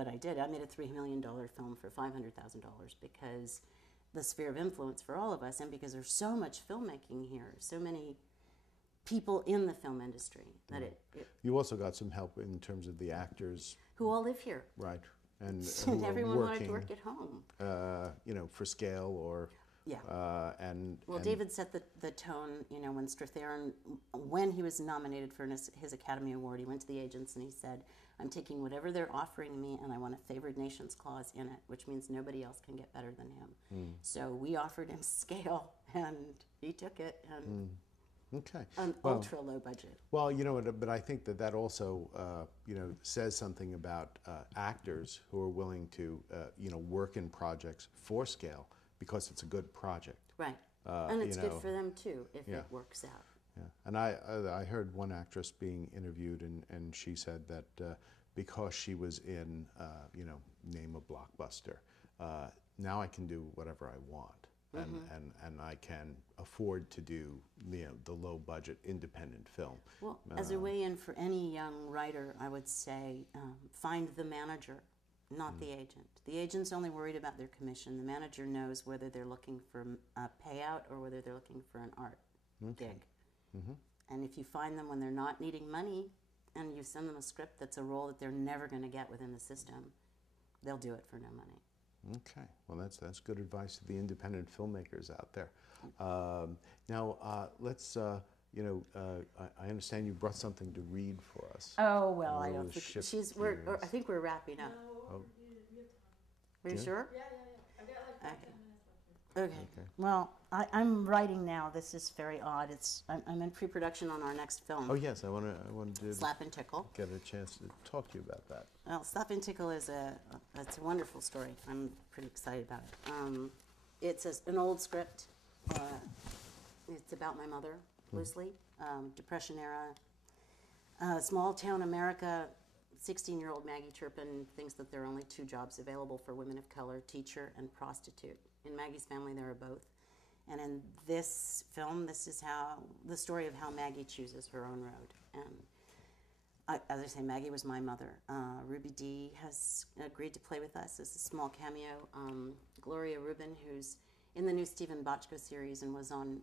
but I did. I made a $3 million film for $500,000 because the sphere of influence for all of us, and because there's so much filmmaking here, so many people in the film industry that You also got some help in terms of the actors who all live here, right? And everyone working, wanted to work at home. You know, for scale or yeah. And David set the tone. You know, when Strathairn, when he was nominated for his Academy Award, he went to the agents and he said, "I'm taking whatever they're offering me, and I want a favored nations clause in it, which means nobody else can get better than him." So we offered him scale, and he took it. And okay, ultra low budget. Well, you know, but I think that also, you know, says something about actors who are willing to, you know, work in projects for scale because it's a good project. Right, and it's good for them too if it works out. Yeah, and I heard one actress being interviewed, and she said that because she was in, you know, name a blockbuster, now I can do whatever I want. And I can afford to do, you know, the low budget independent film. Well, as a way in for any young writer, I would say find the manager, not the agent. The agent's only worried about their commission. The manager knows whether they're looking for a payout or whether they're looking for an art gig. And if you find them when they're not needing money, and you send them a script that's a role that they're never going to get within the system, they'll do it for no money. Okay, well that's good advice to the independent filmmakers out there. Now let's, you know, I understand you brought something to read for us. Oh well, I don't think I think we're wrapping up. No, Are you sure? Yeah. I've got like 10 minutes left. Okay. Well, I'm writing now. This is very odd. I'm in pre-production on our next film. Oh yes, I wanted to Slap and Tickle. Get a chance to talk to you about that. Well, Slap and Tickle is it's a wonderful story. I'm pretty excited about it. It's an old script. It's about my mother, loosely. Depression era. Small town America. 16-year-old Maggie Turpin thinks that there are only 2 jobs available for women of color: teacher and prostitute. In Maggie's family, there are both. And in this film, this is the story of how Maggie chooses her own road. And as I say, Maggie was my mother. Ruby Dee has agreed to play with us as a small cameo. Gloria Rubin, who's in the new Stephen Bochco series and was on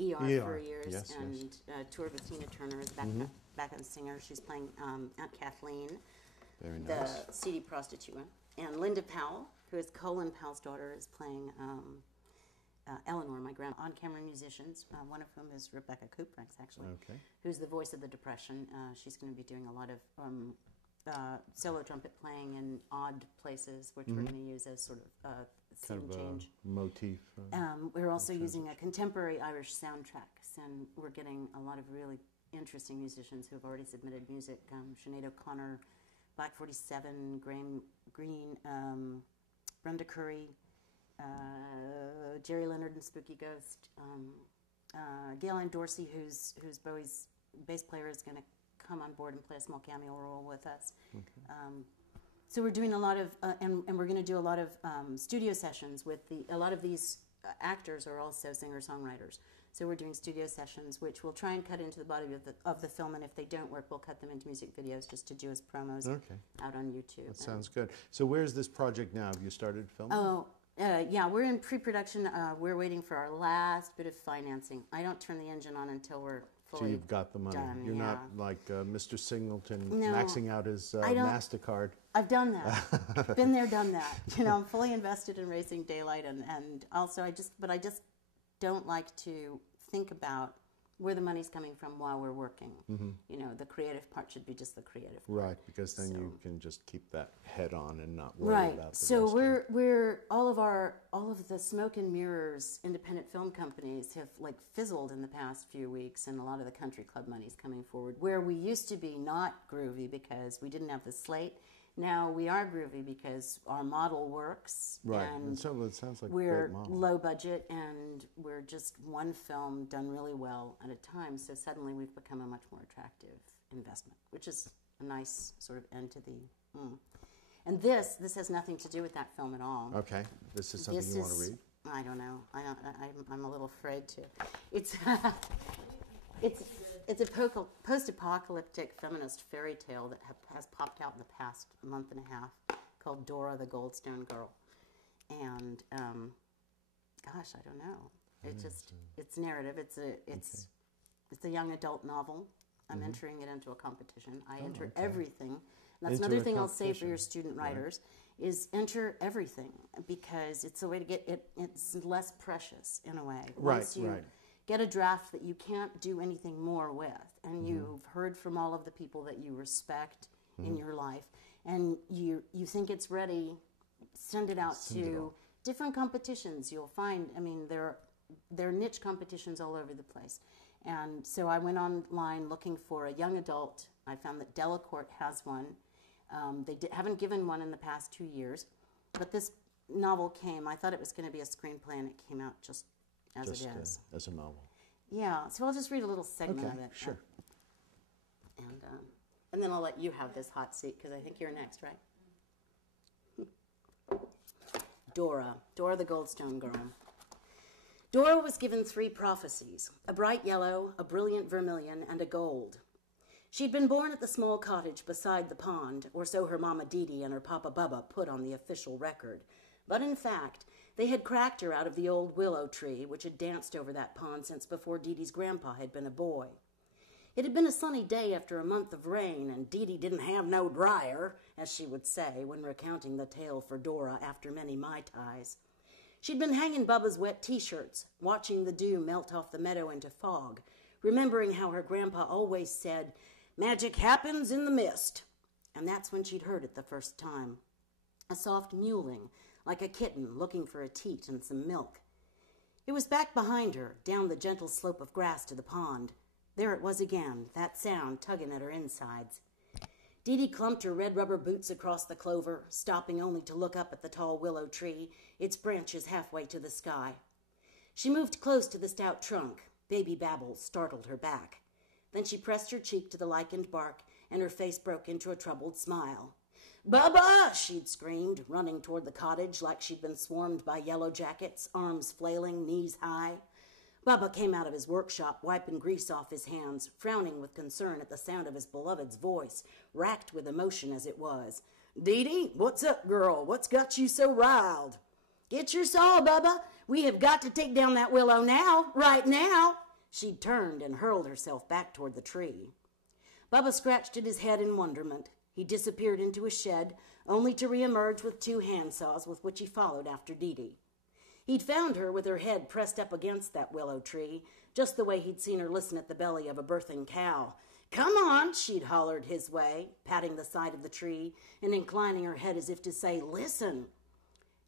ER for years, yes. toured with Tina Turner as backup singer. She's playing Aunt Kathleen, Very nice. the seedy prostitute. And Linda Powell, who is Colin Powell's daughter, is playing Eleanor, my on-camera musicians, one of whom is Rebecca Kuprex, actually, who's the voice of the Depression. She's going to be doing a lot of solo trumpet playing in odd places, which we're going to use as sort of scene change. Motif. We're also using a contemporary Irish soundtrack, and we're getting a lot of really interesting musicians who have already submitted music. Sinead O'Connor, Black 47, Graham Greene, Brenda Curry, Jerry Leonard and Spooky Ghost, Gail Ann Dorsey, who's Bowie's bass player, is going to come on board and play a small cameo role with us. So we're doing a lot of, and we're going to do a lot of studio sessions with a lot of these actors are also singer-songwriters. So we're doing studio sessions, which we'll try and cut into the body of the film, and if they don't work, we'll cut them into music videos just to do as promos out on YouTube. That sounds good. So where's this project now? Have you started filming? Oh, yeah, we're in pre-production. We're waiting for our last bit of financing. I don't turn the engine on until we're fully So you've got the money. done, You're not like Mr. Singleton No, maxing out his MasterCard. I've done that. Been there, done that. You know, I'm fully invested in Racing Daylight, and also I just don't like to think about where the money's coming from while we're working. You know, the creative part should be just the creative part. Right, because then you can just keep that head on and not worry about the rest. So we're all of the smoke and mirrors independent film companies have like fizzled in the past few weeks, and a lot of the country club money's coming forward. Where we used to be not groovy because we didn't have the slate, now we are groovy because our model works. Right, and so it sounds like we're a great model. low budget, and we're just one film done really well at a time. So suddenly we've become a much more attractive investment, which is a nice sort of end to the. And this has nothing to do with that film at all. Okay, this is something you want to read? I don't know. I'm a little afraid to. It's it's a post-apocalyptic feminist fairy tale that has popped out in the past month and a half called Dora the Goldstone Girl. And gosh, I don't know. It's narrative. It's a young adult novel. I'm entering it into a competition. I enter everything. That's Into another a thing I'll say for your competition. student writers is enter everything, because it's a way to get it. It's less precious in a way. Once you get a draft that you can't do anything more with, and you've heard from all of the people that you respect in your life, and you think it's ready, send it out to different competitions. You'll find, I mean, there are niche competitions all over the place. And so I went online looking for a young adult. I found that Delacorte has one. They haven't given one in the past 2 years, but this novel came. I thought it was going to be a screenplay, and it came out just as it is. As a novel. Yeah, so I'll just read a little segment of it. Sure. And then I'll let you have this hot seat, because I think you're next, right? Dora the Goldstone Girl. Dora was given 3 prophecies, a bright yellow, a brilliant vermilion, and a gold. She'd been born at the small cottage beside the pond, or so her mama Dee Dee and her papa Bubba put on the official record. But in fact, they had cracked her out of the old willow tree, which had danced over that pond since before Dee Dee's grandpa had been a boy. It had been a sunny day after a month of rain, and Dee Dee didn't have no dryer, as she would say when recounting the tale for Dora after many Mai Tais. She'd been hanging Bubba's wet T-shirts, watching the dew melt off the meadow into fog, remembering how her grandpa always said, "Magic happens in the mist." And that's when she'd heard it the first time. A soft mewling, like a kitten looking for a teat and some milk. It was back behind her, down the gentle slope of grass to the pond. There it was again, that sound tugging at her insides. Dee Dee clumped her red rubber boots across the clover, stopping only to look up at the tall willow tree, its branches halfway to the sky. She moved close to the stout trunk. Baby babble startled her back. Then she pressed her cheek to the lichened bark, and her face broke into a troubled smile. "Bubba!" she'd screamed, running toward the cottage like she'd been swarmed by yellow jackets, arms flailing, knees high. Bubba came out of his workshop, wiping grease off his hands, frowning with concern at the sound of his beloved's voice, racked with emotion as it was. "Dee Dee, what's up, girl? What's got you so riled?" "Get your saw, Bubba. We have got to take down that willow now, right now." She'd turned and hurled herself back toward the tree. Bubba scratched at his head in wonderment. He disappeared into a shed, only to reemerge with 2 handsaws with which he followed after Dee Dee. He'd found her with her head pressed up against that willow tree, just the way he'd seen her listen at the belly of a birthing cow. "Come on," she'd hollered his way, patting the side of the tree and inclining her head as if to say, "Listen."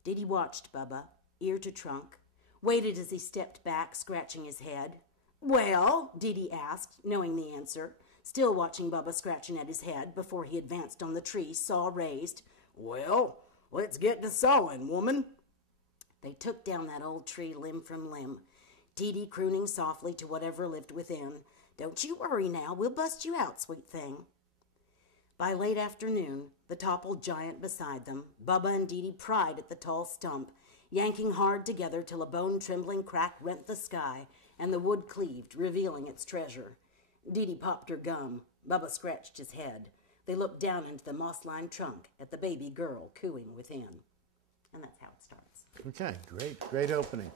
Dee Dee watched Bubba, ear to trunk, waited as he stepped back, scratching his head. "Well?" Dee Dee asked, knowing the answer, still watching Bubba scratching at his head before he advanced on the tree, saw raised. "Well, let's get to sawing, woman." They took down that old tree limb from limb, Dee Dee crooning softly to whatever lived within. "Don't you worry now, we'll bust you out, sweet thing." By late afternoon, the toppled giant beside them, Bubba and Dee Dee pried at the tall stump, yanking hard together till a bone-trembling crack rent the sky, and the wood cleaved, revealing its treasure. Dee Dee popped her gum. Bubba scratched his head. They looked down into the moss-lined trunk at the baby girl cooing within. And that's how it starts. Okay, great opening.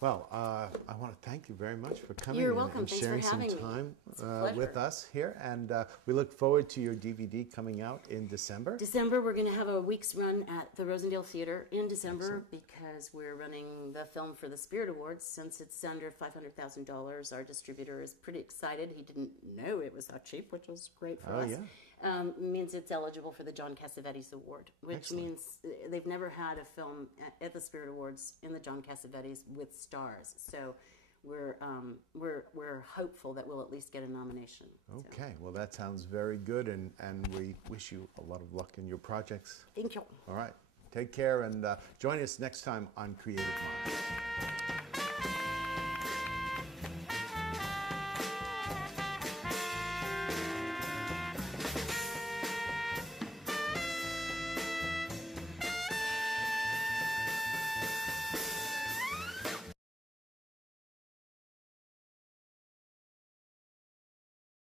Well, I want to thank you very much for coming You're and, welcome. and Thanks for sharing some having me. time It's a pleasure. with us here. And we look forward to your DVD coming out in December. December, we're going to have a week's run at the Rosendale Theater in December because we're running the film for the Spirit Awards. Since it's under $500,000, our distributor is pretty excited. He didn't know it was that cheap, which was great for us. Yeah. Means it's eligible for the John Cassavetes Award, which Excellent. means they've never had a film at the Spirit Awards in the John Cassavetes with stars. So we're hopeful that we'll at least get a nomination. Okay, well, that sounds very good, and we wish you a lot of luck in your projects. Thank you. All right, take care, and join us next time on Creative Minds.